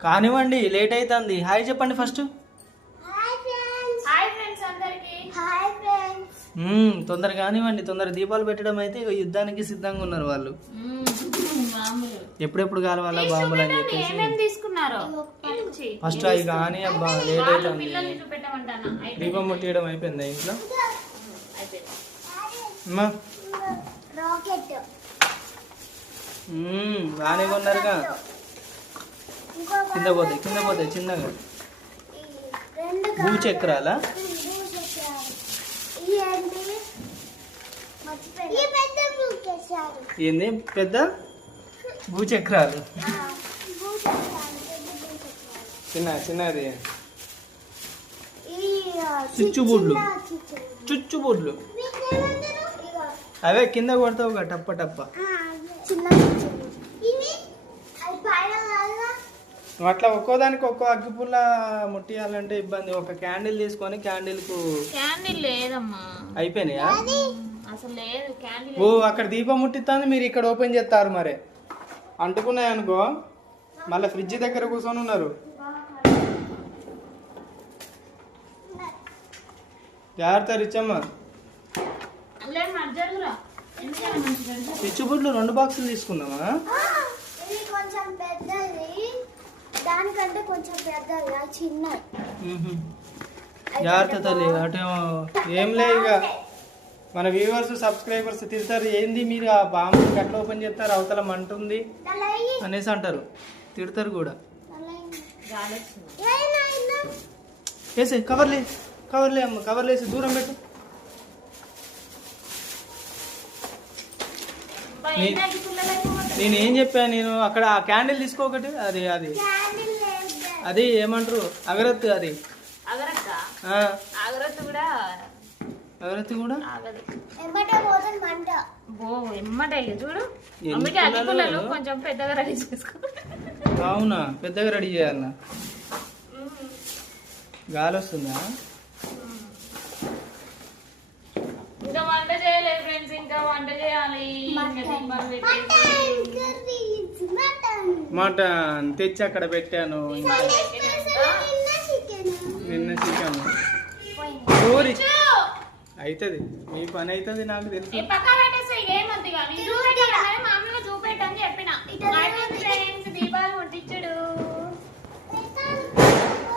కానివ్వండి లేట్ అవుతుంది హాయ్ చెప్పండి first hi friends hi friends అందరికి. హాయ్ ఫ్రెండ్స్ తొందర కానివ్వండి తొందర దీపాలు పెట్టడం అయితే ఇక యుద్ధానికి సిద్ధంగా ఉన్నారు వాళ్ళు. ఎప్పుడెప్పుడు కాలవాలా బాంబులు అని చెప్పేసి. ఫస్ట్ అవి కానీ అబ్బా లేట్ అవుతుంది. దీపం ముట్టియడం అయిపోయిందా ఇంట్లో? అమ్మా. రాకెట్ మ్మ్, బాగానే కొన్నారుగా ఇంకో కింద పోతాయి కింద పోతాయి చిన్నగా. భూచక్రాలా ఏంది? పెద్ద? భూచక్రాలు చిన్న చిన్నది. చిచ్చుబుడ్లు. చిచ్చుబుడ్లు. అవే కింద కొడతావుగా టప్ప టప్ప ఆ, చిన్న చిచ్చుబుడ్లు. ఇవి అది పైన కాదుగా? నువ్వు అట్లా ఒక్కోదానికి ఒక్కో అగ్గిపుల్ల ముట్టియాలంటే ఇబ్బంది. ఒక క్యాండిల్ తీసుకొని క్యాండిల్కు క్యాండిల్ లేదమ్మా. అయిపోయినాయా? అసలు లేదు క్యాండిల్ ఓ అక్కడ దీపం ముట్టిస్తాను మీరు ఇక్కడ ఓపెన్ చేస్తారు మరి. అంటుకున్నాయి అనుకో మళ్ళీ ఫ్రిడ్జ్ దగ్గర కూర్చొని ఉన్నారు. జాగ్రత్త ఎందుకని మంచిగా చిచ్చుబుడ్లు రెండు బాక్సులు తీసుకుందామా ఆ, ఇది కొంచెం పెద్దది దానికంటే కొంచెం చిన్నది. మ్మ్హ. జాగ్రత్త తల్లి అటు ఏం లే ఇక. మన వ్యూవర్స్ సబ్స్క్రైబర్స్ తిడతారు ఏంది మీరు ఆ బాంబు ఎట్లా ఓపెన్ చేస్తారు అవతల మంట ఉంది? నల్లయి అనేసి అంటారు. తిడతారు కూడా. వేసే కవర్లే కవర్లే అమ్మ కవర్లు వేసి దూరం పెట్టు. నీ-? నేను ఏం చెప్పాను నేను అక్కడ ఆ క్యాండిల్ తీసుకోకటి అది అది. క్యాండిల్ లేదు అది ఏమంటారు? అగరత్తు అది. అగరత్తు? కూడా అగరత్తు కూడా? అవునా? పెద్దగా రెడీ చేయాలన్నా గాలి వస్తుందా ఇంకా వంట చేయలేదు ఫ్రెండ్స్ ఇంకా వంట చేయాలి. మటన్. తెచ్చి అక్కడ పెట్టాను. ఇంకా నిన్న చికెన్. పూరి. అవుతుంది మీ పని అవుతుంది నాకు తెలుసు. చూపెట్టని చెప్పిన అయిపోయింది ఫ్రెండ్స్ దీపాలు ముట్టించుడు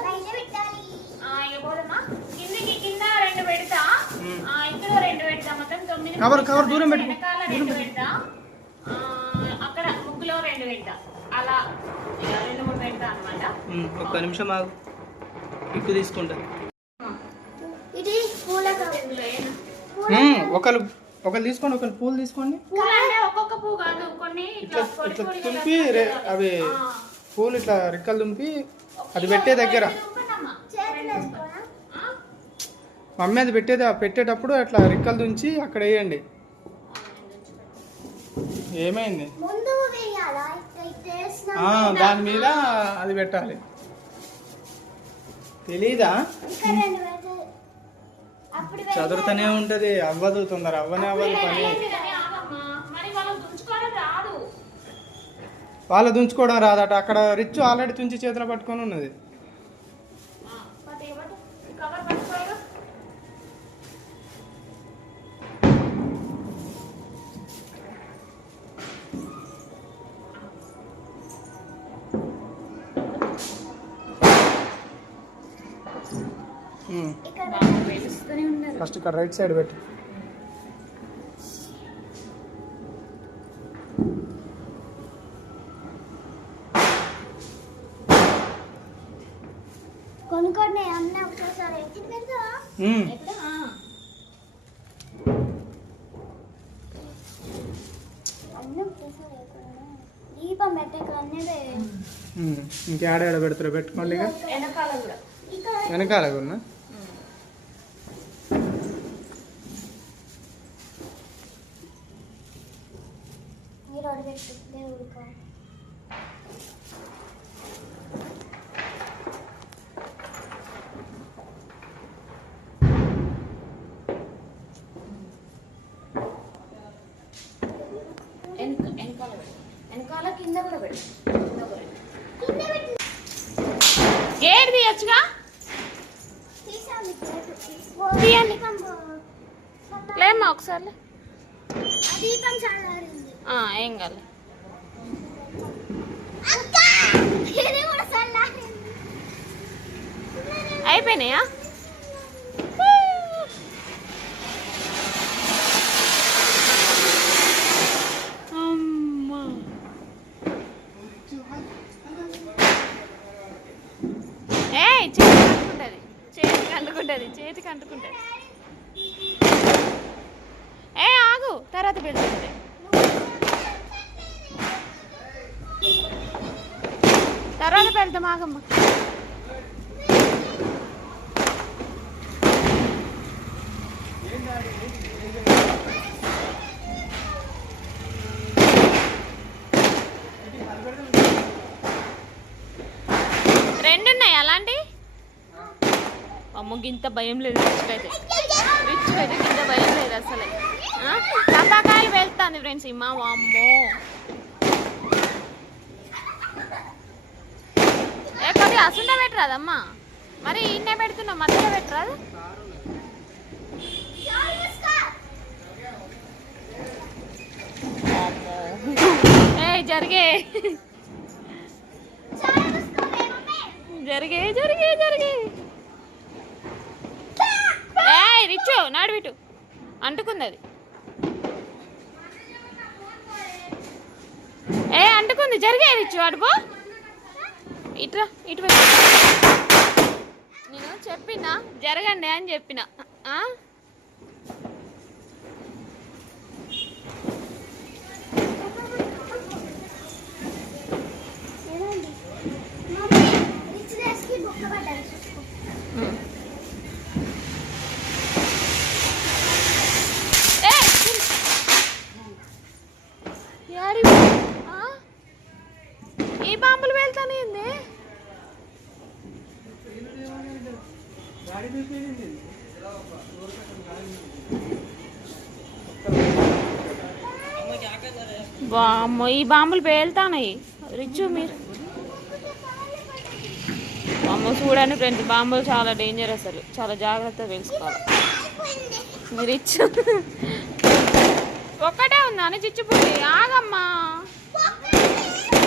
బయట పెట్టాలి ఆ, ఇక పోదమ్మా కిందికి కింద రెండు పెడతా మ్మ్. ఆ, ఇక్కడ రెండు పెడతా మొత్తం తొమ్మిది కవర్, కవర్ దూరం పెట్టు. రెండు పెడతా అక్కడ ముగ్గులో రెండు పెడతా అలా రెండు మూడు పెడతా ఒక్క నిమిషం ఆగు. పిక్కు తీసుకుంటా. ఇది పూల ఒకరు ఒకరు తీసుకోండి ఒకరు పూలు తీసుకోండి. ఒక్కొక్క పువ్వు కాదు కొన్ని ఇట్లా ఇట్లా తుంపి రే- అవి. పూలు ఇట్లా రెక్కలు తుంపి అది పెట్టే దగ్గర చూపెట్టమ్మా. చేతులు వేసుకోనా ఆ? మమ్మీ అది పెట్టేది పెట్టేటప్పుడు అట్లా రెక్కలు తుంచి అక్కడ వేయండి. ఏమైంది? దాని మీద అది పెట్టాలి. తెలీదా? చదువుతూనే ఉంటది. అవ్వదు తొందర అవ్వనే అవ్వదు పని. వాళ్ళ దుంచుకోవడం రాదట. అక్కడ రిచ్ ఆల్రెడీ తుంచి చేతిలో పట్టుకొని ఉన్నది. ఫస్ట్ ఇక్కడ రైట్ సైడ్ పెట్టు. ఒకసారి ఎత్తి పెడతా. దీపం. ఇంకేడ ఏడ పెడతారో పెట్టుకోండి ఇక. వెనకాల కూడా. వెనకాల ఉన్నా వెనక వెనకాల కింద కూడా పెట్టు కింద కూడా తీయచ్చుగా. తీయండి. లేమ్మా ఒకసారి దీపం ఆ, ఏం కాదు. అయిపోయినాయా? చేతికి అంటుకుంటుంది. చేతికి అంటుకుంటుంది ఏ ఆగు. తర్వాత పెడుతుంది తర్వాత పెడతాం ఆగమ్మ. రెండున్నాయి అలాంటి? అమ్మకి ఇంత భయం లేదు రిచ్కైతే. రిచ్కైతే ఇంత భయం లేదు అసలే. టపాకాయలు వెళ్తాను ఫ్రెండ్స్. ఇమ్మ అమ్మో అసుండ పెట్టరాదమ్మా. మరి ఇన్నే పెడుతున్నావు మధ్యలో పెట్టరాదు. ఏ జరిగే. జరిగే జరిగే జరిగే. ఏ రిచ్చు నాడివిటు అంటుకుంది అది ఏ అంటుకుంది జరిగే రిచ్చు అడుపో ఇట్రా ఇటు నేను చెప్పినా జరగండి అని చెప్పిన. ఈ మమ్మీ వెళ్తాను బామ్మో ఈ బాంబులు పేలుతానాయి. రిచ్చు మీరు. బామ్మ చూడండి ఫ్రెండ్స్ బాంబులు చాలా డేంజర్ అసలు. చాలా జాగ్రత్తగా తెలుసుకోవాలి. మీరు ఇచ్చు ఒక్కటే ఉందా? అని చిచ్చుపోయి ఆగమ్మా.